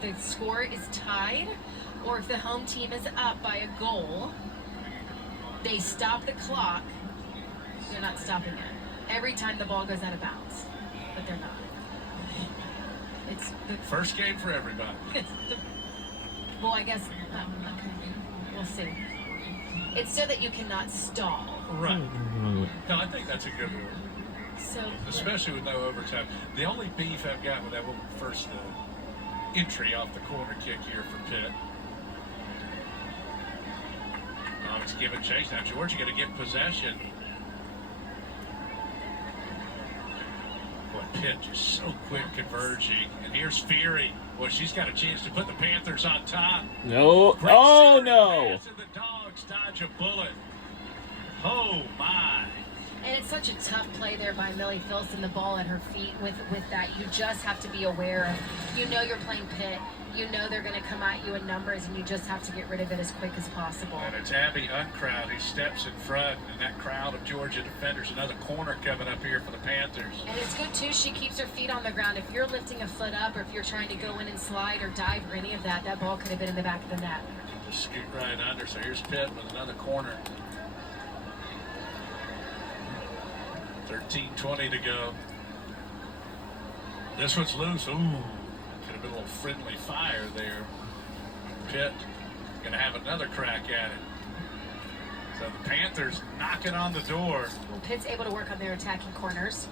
the score is tied or if the home team is up by a goal, they stop the clock. They're not stopping it every time the ball goes out of bounds, but they're not. It's the first game for everybody. Well, I guess, okay, we'll see. It's so that you cannot stall. Right. No, I think that's a good rule. So, especially with no overtime. The only beef I've got with that first entry off the corner kick here for Pitt. It's giving chase. Now Georgia going to get possession. Boy, Pitt just so quick converging. And here's Fury. Boy, she's got a chance to put the Panthers on top. No. Oh, no. The Dogs dodge a bullet. Oh, my. And it's such a tough play there by Millie Filson, the ball at her feet. With that, you just have to be aware of, you know you're playing Pitt. You know they're going to come at you in numbers, and you just have to get rid of it as quick as possible. And it's Abby Uncrowd who steps in front, and that crowd of Georgia defenders. Another corner coming up here for the Panthers. And it's good, too. She keeps her feet on the ground. If you're lifting a foot up or if you're trying to go in and slide or dive or any of that, that ball could have been in the back of the net. Just scoot right under. So here's Pitt with another corner. 13:20 to go. This one's loose. Ooh, could have been a little friendly fire there. Pitt going to have another crack at it. So the Panthers knocking on the door. Well, Pitt's able to work on their attacking corners,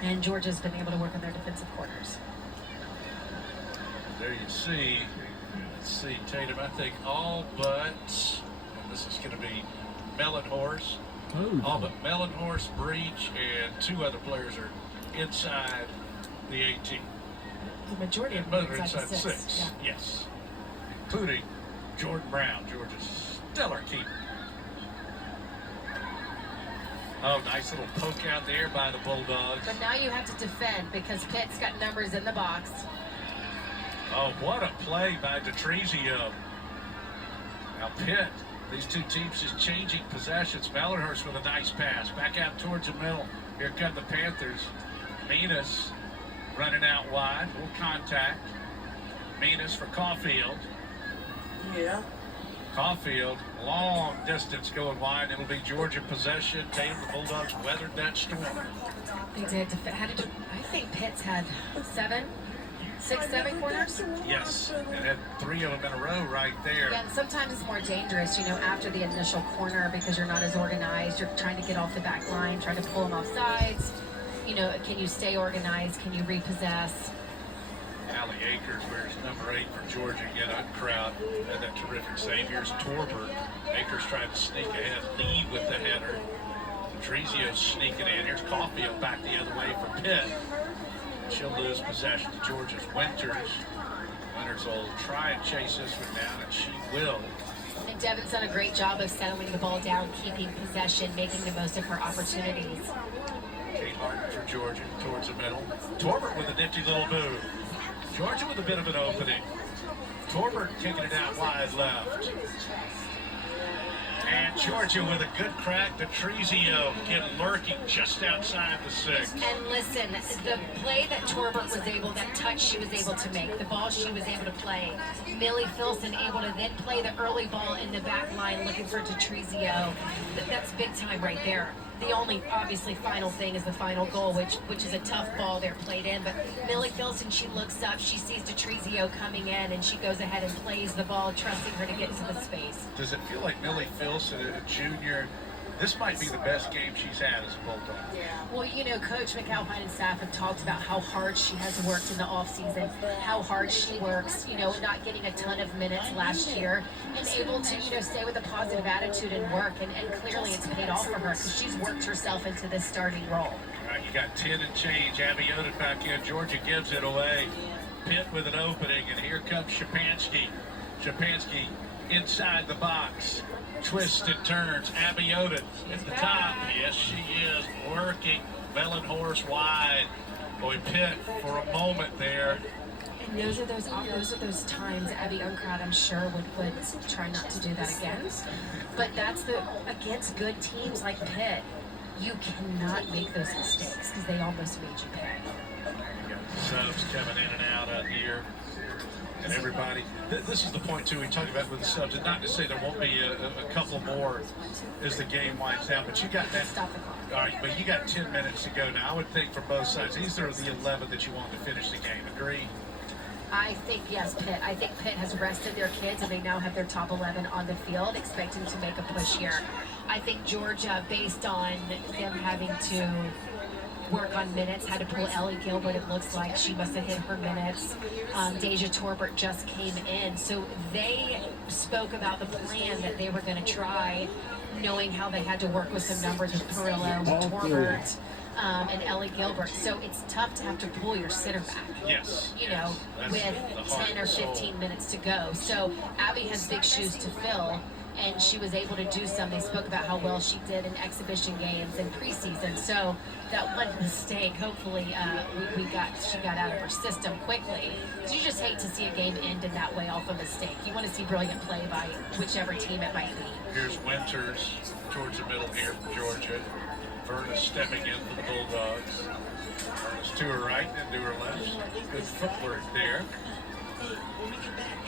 and Georgia's been able to work on their defensive corners. There you see. Let's see, Tatum, I think all but, and this is going to be Mellenhorst. All but Mellenhorst, Breach, and two other players are inside the 18. The majority of them are inside the six. Yeah. Yes. Including Jordan Brown, Georgia's stellar keeper. Oh, nice little poke out there by the Bulldogs. But now you have to defend because Pitt's got numbers in the box. Oh, what a play by DeTrizio. Now Pitt, these two teams just changing possessions. Mellenhorst with a nice pass. Back out towards the middle. Here come the Panthers. Minas running out wide. Full contact. Minas for Caulfield. Yeah. Caulfield, long distance going wide. It'll be Georgia possession. Tatum, the Bulldogs weathered that storm. They did. I think Pitt's had 6, 7 corners? Yes, and had 3 of them in a row right there. Yeah, and sometimes it's more dangerous, after the initial corner because you're not as organized. You're trying to get off the back line, trying to pull them off sides. Can you stay organized? Can you repossess? Allie Akers wears number 8 for Georgia. Again, Uncrowd had that terrific save. Here's Torbert. Akers trying to sneak ahead, lead with the header. DeTrizio sneaking in. Here's Caulfield back the other way for Pitt. She'll lose possession to Georgia's Winters. Winters will try and chase this one down, and she will. And Devin's done a great job of settling the ball down, keeping possession, making the most of her opportunities. Kate Harden for Georgia towards the middle. Torbert with a nifty little move. Georgia with a bit of an opening. Torbert kicking it out wide left. And Georgia with a good crack. DeTrizio getting lurking just outside the 6. And listen, the play that Torbert was able, that touch she was able to make, the ball she was able to play, Millie Filson able to then play the early ball in the back line looking for DeTrizio. That's big time right there. The only, obviously, final thing is the final goal, which is a tough ball there played in. But Millie Filson, she looks up, she sees DeTrizio coming in, and she goes ahead and plays the ball, trusting her to get into the space. Does it feel like Millie Filson, a junior, this might be the best game she's had as a Bulldog? Yeah. Well, Coach McAlpine and staff have talked about how hard she has worked in the offseason, how hard she works, not getting a ton of minutes last year, and able to, stay with a positive attitude and work. And clearly it's paid off for her because she's worked herself into this starting role. All right, you got 10 and change. Abby Oden back in. Georgia gives it away. Pitt with an opening, and here comes Shapansky. Shapansky inside the box. Twists and turns. Abby Oden at the top. Yes, she is working. Mellenhorst wide. Boy, Pitt for a moment there. And those are those times Abby Uncrowd, I'm sure, would try not to do that again. But that's against good teams like Pitt, you cannot make those mistakes because they almost made you pay. You got subs coming in and out here. And everybody, this is the point too. We talked about with the subs. It's not to say there won't be a couple more as the game winds down, but you got that. All right, but you got 10 minutes to go now. I would think for both sides, these are the 11 that you want to finish the game. Agree? I think, yes, Pitt. I think Pitt has rested their kids, and they now have their top 11 on the field, expecting to make a push here. I think Georgia, based on them having to work on minutes, had to pull Ellie Gilbert. It looks like she must have hit her minutes. Deja Torbert just came in. So they spoke about the plan that they were going to try, knowing how they had to work with some numbers with Perillo, with Torbert, and Ellie Gilbert. So it's tough to have to pull your sitter back. Yes. You know, with 10 or 15 minutes to go. So Abby has big shoes to fill, and she was able to do some. They spoke about how well she did in exhibition games and preseason. So that one mistake, hopefully, she got out of her system quickly. Because you just hate to see a game end in that way off a mistake. You want to see brilliant play by whichever team it might be. Here's Winters towards the middle here from Georgia. Verna stepping in for the Bulldogs. Verna's to her right and to her left. Good footwork there.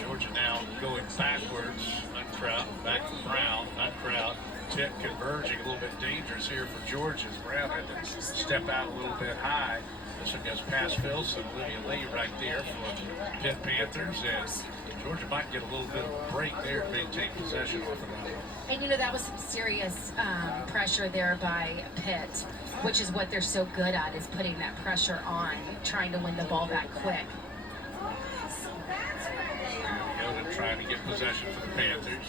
Georgia now going backwards. Unkraut back to Brown. Unkraut. Tip converging, a little bit dangerous here for Georgia. Brown had to step out a little bit high. This one goes past Filson. Olivia Lee right there for Pitt Panthers. And Georgia might get a little bit of a break there to maintain possession off of that one. And, you know, that was some serious pressure there by Pitt, which is what they're so good at, is putting that pressure on, trying to win the ball back quick. Yoden trying to get possession for the Panthers.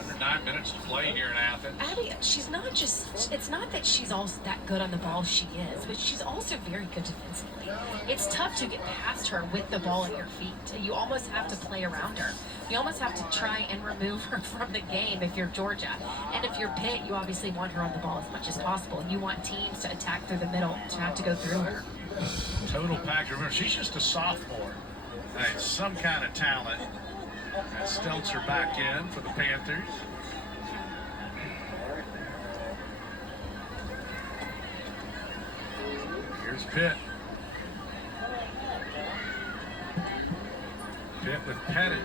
Under 9 minutes to play here in Athens. Abby, she's not just, it's not that she's also that good on the ball, she is, but she's also very good defensively. It's tough to get past her with the ball at your feet. You almost have to play around her. You almost have to try and remove her from the game if you're Georgia. And if you're Pitt, you obviously want her on the ball as much as possible. You want teams to attack through the middle, to have to go through her. Total package. Remember, she's just a sophomore. Some kind of talent. And Stelzer back in for the Panthers. Here's Pitt. Pitt with Pettit.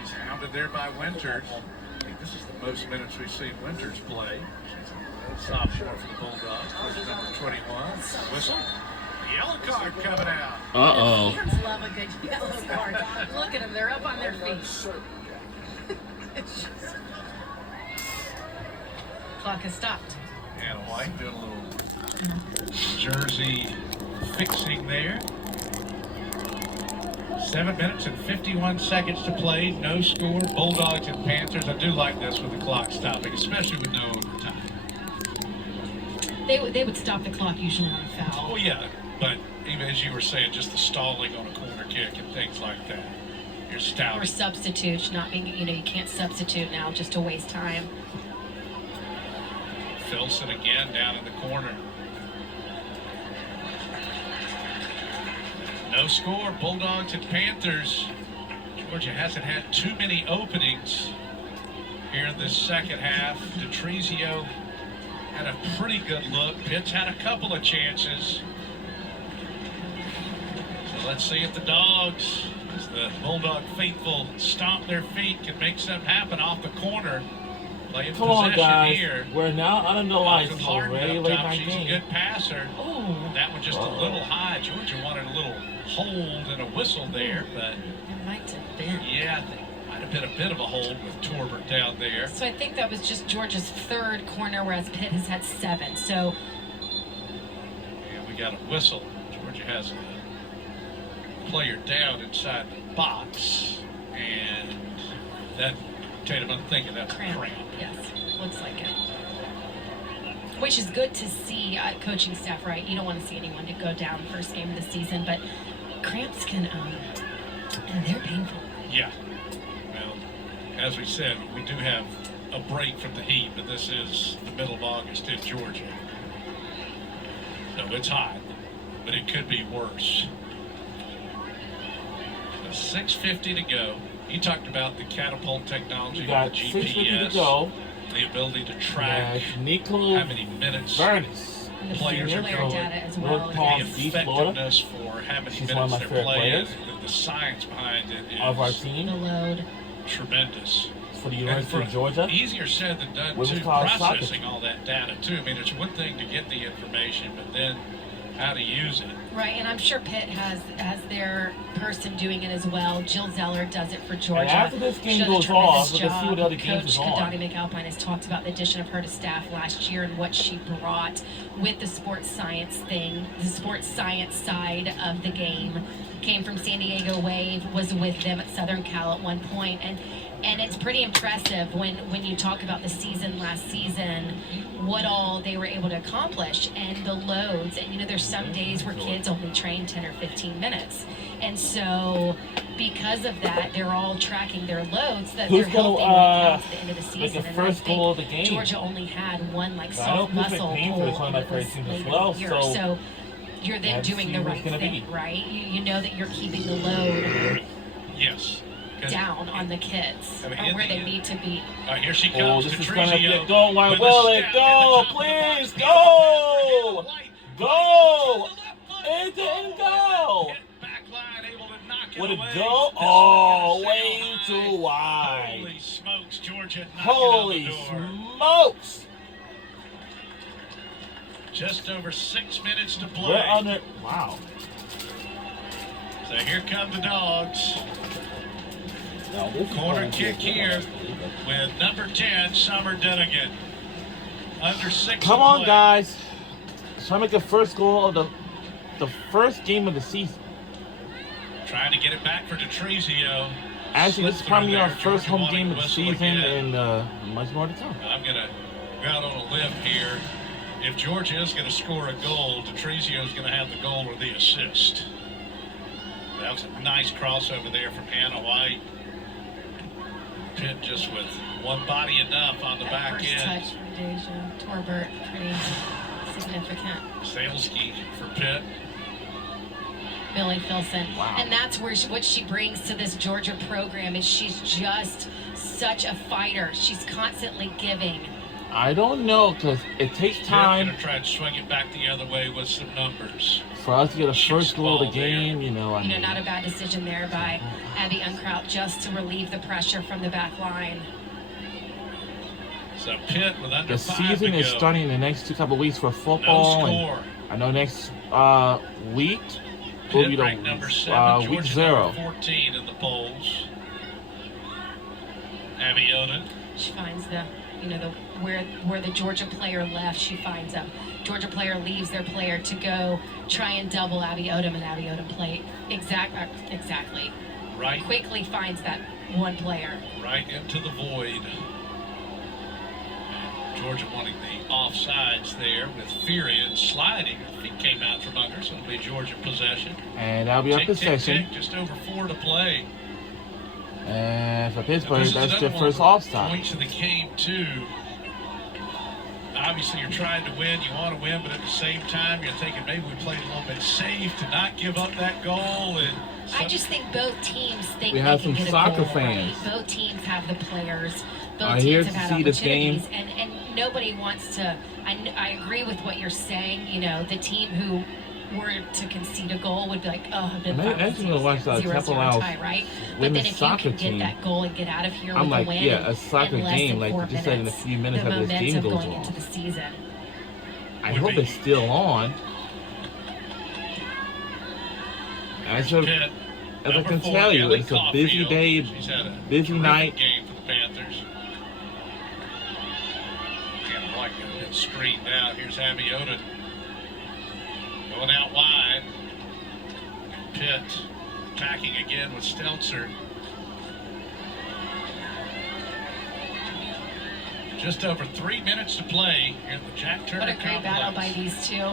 She's hounded there by Winters. I think this is the most minutes we've seen Winters play. She's a sophomore for the Bulldogs. There's number 21. Whistle. Yellow card coming out. Uh-oh. Fans love a good yellow card. Look at them. They're up on their feet. Clock has stopped. Anna White doing a little jersey fixing there. 7 minutes and 51 seconds to play. No score. Bulldogs and Panthers. I do like this with the clock stopping, especially with no overtime. They would stop the clock usually on a foul. Oh, yeah. But even as you were saying, just the stalling on a corner kick and things like that. You're stout. Or substitute, not being, you can't substitute now just to waste time. Filson again down in the corner. No score. Bulldogs and Panthers. Georgia hasn't had too many openings here in this second half. DeTrizio had a pretty good look. Pitt's had a couple of chances. So let's see if the Dogs, as the Bulldog faithful stomp their feet, can make something happen off the corner. Playing Come on, possession guys. here. We're now under the lights. It's Harden already up late top. night She's a game. good passer. Ooh. That one just a little high. Georgia wanted a little hold and a whistle there, but It might have been. yeah, I think might have been a bit of a hold with Torbert down there. So I think that was just Georgia's third corner, whereas Pitt has had 7. So And we got a whistle. Georgia has a player down inside the box, and that, Tatum, I'm thinking that's a cramp. cramp. Yes, looks like it. Which is good to see coaching staff, right? You don't want to see anyone to go down first game of the season, but cramps can, and they're painful. Yeah. Well, as we said, we do have a break from the heat, but this is the middle of August in Georgia. So it's hot, but it could be worse. 6:50 to go. You talked about the catapult technology We of got the 6:50 GPS, to go. the ability to track Nico how many minutes Vernus. And the players are player going, data as North well. Palm the Beach, Florida. effectiveness for how many She's one of minutes my they're favorite playing, players. the the science behind it is Of our The team load. tremendous. for the And University of Georgia. easier said than done, Women's too, college processing soccer. all that data, too. I mean, it's one thing to get the information, but then how to use it. Right, and I'm sure Pitt has their person doing it as well. Jill Zeller does it for Georgia. And after this game She does a goes tremendous off, we'll job. see what other games Coach is on. Kadani McAlpine has talked about the addition of her to staff last year and what she brought with the sports science thing, the sports science side of the game. Came from San Diego Wave, was with them at Southern Cal at one point, and it's pretty impressive when you talk about the season last season, what all they were able to accomplish and the loads. And you know, there's some days where kids only train 10 or 15 minutes. And so because of that, they're all tracking their loads that Who's they're gonna, healthy right now to the end of the make season. the And first I think goal of the game? Georgia only had one like I know soft Pittsburgh muscle Panthers pull is one of my that was favorite teams as later well, in the year. so So you're then let's doing see the what right it's gonna thing, be. right? You know that you're keeping the load Yes. 'Cause- down on the kids I mean, or in where the they end- need to be. Here she Oh, comes this to is gonna be Trezio a goal. Why with will the it step go? at the top of the Please box. go! Go! It It didn't go! Back line able to knock it Would it away. go? This Oh, one way got too sailed wide. Holy smokes, Georgia knocking Holy on the door. smokes! Just over 6 minutes to play. We're under. Wow. So here come the Dogs. No, this is Corner going to kick be a good here one. with number 10, Summer Dunnigan. Under 6 Come to on, play. guys. Try to make the first goal of the first game of the season. Trying to get it back for DeTrizio. Actually, this is Slip probably through our there. first Georgia home game of the whistle season, again. and much more to come. I'm going to go out on a limb here. If Georgia is going to score a goal, DeTrizio is going to have the goal or the assist. That was a nice crossover there from Hannah White. Pitt just with one body enough on the That back first end. touch from Deja Torbert, pretty significant. Saleski for Pitt. Billy Filson. Wow. And that's where what she brings to this Georgia program is she's just such a fighter. She's constantly giving. I don't know, because it takes Pitt time going to try and swing it back the other way with some numbers. for us to get a first goal of the ball there. game. You know, I mean, Not a bad decision there by Abby Unkraut just to relieve the pressure from the back line. So Pitt with under the 5 season to is go. starting in the next couple of weeks for No football. And score. I know next week will Pitt be ranked number 7, the week Georgia 0. number 14 in the polls. Abby Oden. She finds where the Georgia player left, she finds them. Georgia player leaves their player to go try and double Abby Odom, and Abby Odom play exactly. Right, Quickly finds that one player. right into the void. Georgia wanting the offsides there with Furion sliding. He came out from under, so it'll be Georgia possession. And that'll be our Tick, tick, possession. tick, just over 4 to play. And for Now, Pittsburgh, this is that's their another one first where offside. Points of the game too. Obviously, you're trying to win. You want to win, but at the same time, you're thinking maybe we played a little bit safe to not give up that goal. And I just think both teams think We they have can some get a soccer goal, fans. right? Both teams have the players. Both I'm here teams have to had see this game. opportunities, and nobody wants to. I agree with what you're saying. You know, the team who were to concede a goal would be like, oh, I've been I'm actually gonna watch the 0-0 Temple tie, right? But then women's if you soccer can get team. that goal and get out of here I'm with like, a win, yeah, a soccer in less game, than like 4 you just said, in a minutes, few minutes the after this game momentum goes going on. into the season. I hope it's still on. As I Number can 4, tell you, Ellie it's a busy Caulfield. day, She's had a busy terrific night. game for the Panthers. Kind of like it. It's screened out. Here's Abby Oden going out wide. Pitt attacking again with Stelzer. Just over 3 minutes to play here at the Jack Turner What a great battle by Complex. these two.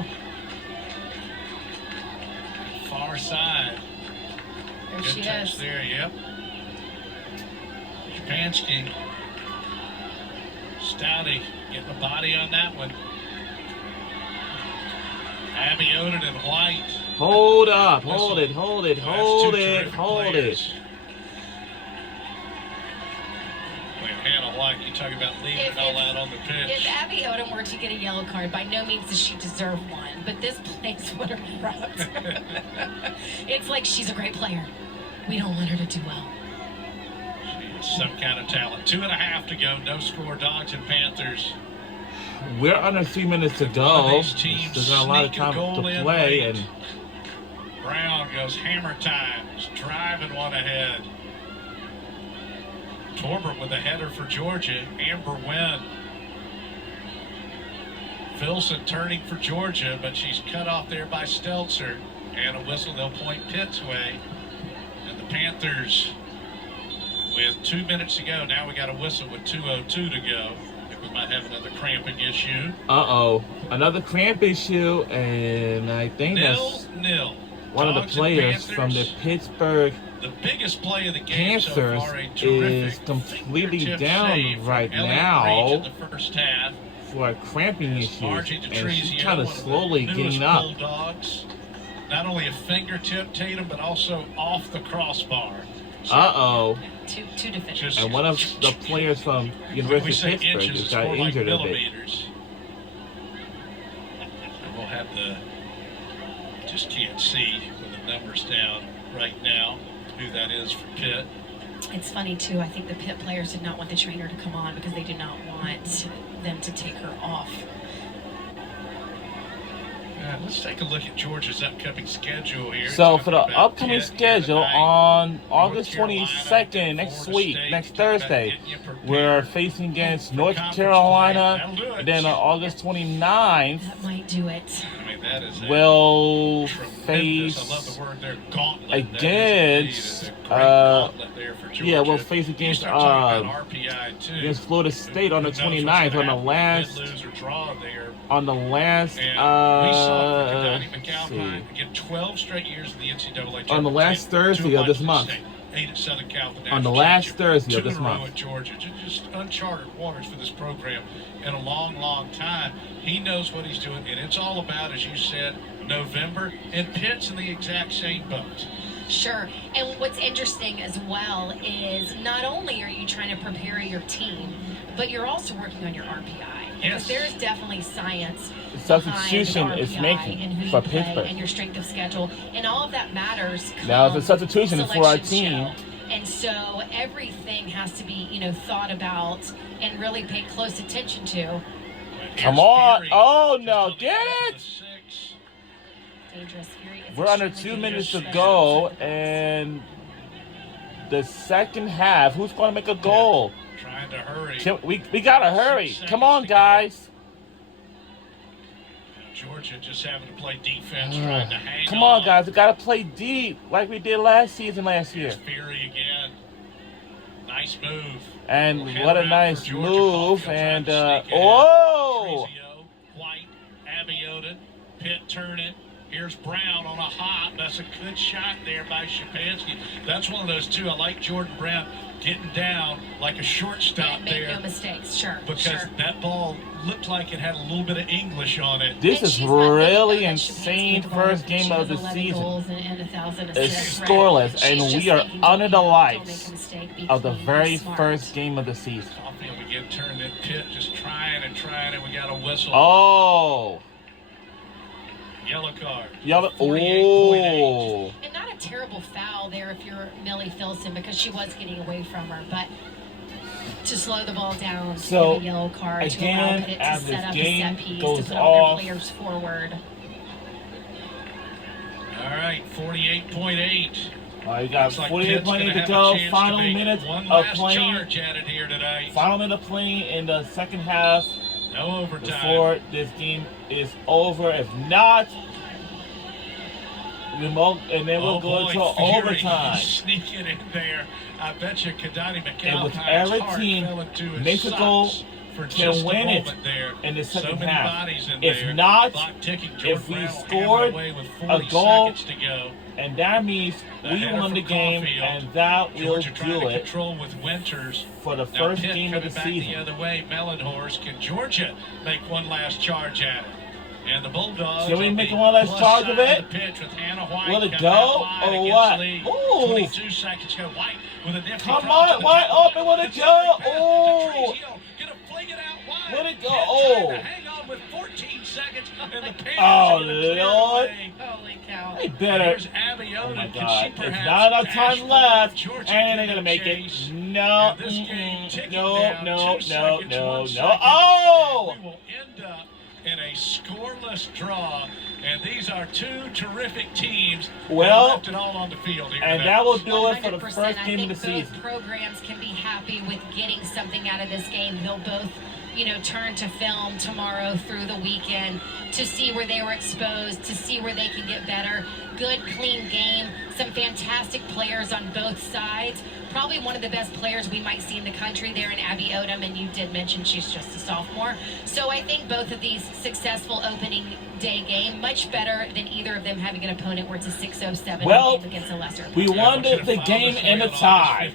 Far side. There Good she touch is. there, yep. Japansky. Stouty getting the body on that one. Abby Oden and White. Hold up, Whistle. hold it, hold it, Well, that's hold two it, terrific hold players. it. When Hannah White, you talk about leaving it all out on the pitch. If Abby Odom were to get a yellow card, by no means does she deserve one, but this place would erupt. It's like she's a great player. We don't want her to do well. She is some kind of talent. 2.5 to go. No score. Dogs and Panthers. We're under 3 minutes to go. There's not a lot of time to play, and Brown goes hammer time. He's driving one ahead. Torbert with a header for Georgia. Amber Wynn. Filson turning for Georgia, but she's cut off there by Stelzer. And a whistle, they'll point Pitt's way. And the Panthers with 2 minutes to go. Now we got a whistle with 2:02 to go. I think we might have another cramping issue. Another cramp issue, and I think that's Nil. one of the players from the Pittsburgh The biggest play of the game so Panthers far, a is terrific completely fingertip down save right from Elliott now Reed in the first half. for a cramping issue, Margie and Detrezio, she's kind of one slowly the getting newest up. Bulldogs. Not only a fingertip, Tatum, but also off the crossbar. Two defenders. And one of the players from We University say of Pittsburgh inches, just it's got more like injured a bit. millimeters. And we'll have just can't see with the numbers down right now who that is for Pitt. It's funny, too. I think the Pitt players did not want the trainer to come on because they did not want them to take her off. Let's take a look at Georgia's upcoming schedule here. So for the Talking about upcoming Pitt schedule tonight, on August Carolina, 22nd, next Florida week, State, next talking about Thursday, getting you prepared we're facing against for North conference Carolina. play. That'll do it. And then on August 29th, That might do it. I mean, that is a we'll tremendous, face I love the word there, gauntlet. against, That is indeed a great gauntlet there for yeah, we'll Georgia. face You against start talking about RPI too. against Florida State on the Who knows what's 29th gonna on the happen, last win, lose, or draw there. on the last And we saw for Kadani let's McAlpine see. get 12 straight years in the NCAA On the last tournament. Thursday Two of this at month. State, 8 at Southern Cal, the On the national last championship. Thursday of 2 this in a row month. at Georgia. Just uncharted waters for this program in a long, long time. He knows what he's doing, and it's all about, as you said, November, and Pitt's in the exact same boat. Sure. And what's interesting as well is not only are you trying to prepare your team, but you're also working on your RPI. Because Yes. there's definitely science The substitution behind is RPI making and who for you play Pittsburgh. and your strength of schedule. And all of that matters. Now it's a come substitution for our selection team. show. And so everything has to be, thought about and really paid close attention to. Come Here's on. Fury, Oh, just no. on the Get edge of it. the 6. Dangerous Fury. It's We're under extremely 2 minutes to dangerous. go, and the second half, who's going to make a goal? Trying to hurry. We got to hurry. Come on, guys. Georgia just having to play defense, trying to hang Come on, guys. We got to play deep like we did last year. Here's year. Fury again. Nice move. And Little what a header out nice for Georgia. move. Caulfield And, trying to sneak oh! ahead. Treviso, White, Abiota, Pitt turning. Here's Brown on a hop. That's a good shot there by Shapansky. That's one of those two. I like Jordan Brown getting down like a shortstop And make there. no mistakes. Sure. Because sure. that ball looked like it had a little bit of English on it. This And is she's not good, really though, that insane Shapansky with the ball. first game She of has the 11 season. goals and 1,000 It's assists. scoreless, She's and just we are thinking, under the don't make a lights mistake, be of the clean, very be smart. first game of the season. Caulfield again turned in. Pitt just trying, and we got a whistle. Oh. Yellow card. Yellow. 48.8. Oh. And not a terrible foul there if you're Millie Filson because she was getting away from her, but to slow the ball down, to So, give a yellow card, to again, allow Pitt to as set this up a game set piece, to goes put all off- their players forward. All right, 48.8. You got Looks like 48 Pitt's gonna minutes to have a go. chance Final to make minute one of last playing. charge at it here tonight. Final minute of playing in the second half No overtime. before this game is over. If not, and then we'll go into Fury overtime. sneaking in there. I bet you Kadani And McAlpine's whichever heart team fell into his makes a goal socks for can just win a it moment there. in the So second many half. bodies in If there. not, Clock ticking. if Jordan we Brown will scored hammer away with 40 a goal, seconds to go. And that means The we header won the from game, Caulfield. and that will Georgia trying do to it control with Winters. for the Now first Pitt game of the coming back season. the other way. Melonhorse. Can Georgia make one last charge at it? And the Bulldogs. Can we on make the one last plus charge side of it? The pitch with Hannah White. Will it coming go out wide or against what? Lee. Ooh. 22 seconds to go. White with a nifty Come cross on, to the White ball. open with a It's jump. pass to Oh. Treviso. Gonna fling it out wide. Let it go. Pitt Oh. trying to hang on with 14 seconds, and the Panthers Oh, are gonna clear Lord. away. Holy cow. They better. Here's Abby Oh Odom. my Can she God. There's perhaps not enough dash time forward? left. Georgia And they're getting going to make it. chase. No. And this game ticking No, down. no, 2 no, seconds, no, 1 no. second. Oh! We will end up in a scoreless draw. And these are 2 terrific teams Well, that left it all on the field here and today. that will do it for the 100%. first game of the I think season. both programs can be happy with getting something out of this game. They'll both, turn to film tomorrow through the weekend to see where they were exposed, to see where they can get better. Good, clean game. Some fantastic players on both sides. Probably one of the best players we might see in the country there in Abby Odom, and you did mention she's just a sophomore. So I think both of these successful opening day game, much better than either of them having an opponent where it's a 6-0-7 Well, game against a lesser. We wanted the game in a tie.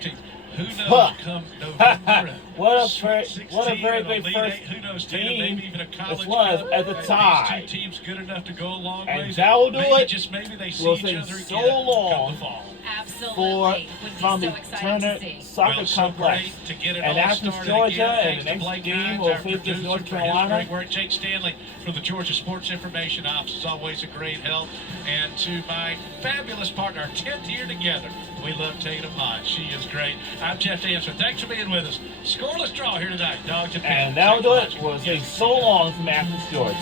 Who knows come November? What a very great first Who knows, game maybe even a college this was cup. as a tie. These 2 teams good enough to go a long And ways. that will do maybe it. Just maybe they see We'll each say other so again long come the fall. Absolutely. Would be from so the exciting Turner to see. Soccer Well, so Complex. great to get it And all after started Georgia, again. and Thanks the to next Blake game Hines, will our face against producer, North for his Carolina. great work. Jake Stanley from the Georgia Sports Information Office is always a great help. And to my fabulous partner, our 10th year together, we love Tatum Hodge. She is great. I'm Jeff Dancer. Thanks for being with us. Scoreless draw here tonight. Dogs and And that will do it. We'll say so long from Athens, Georgia.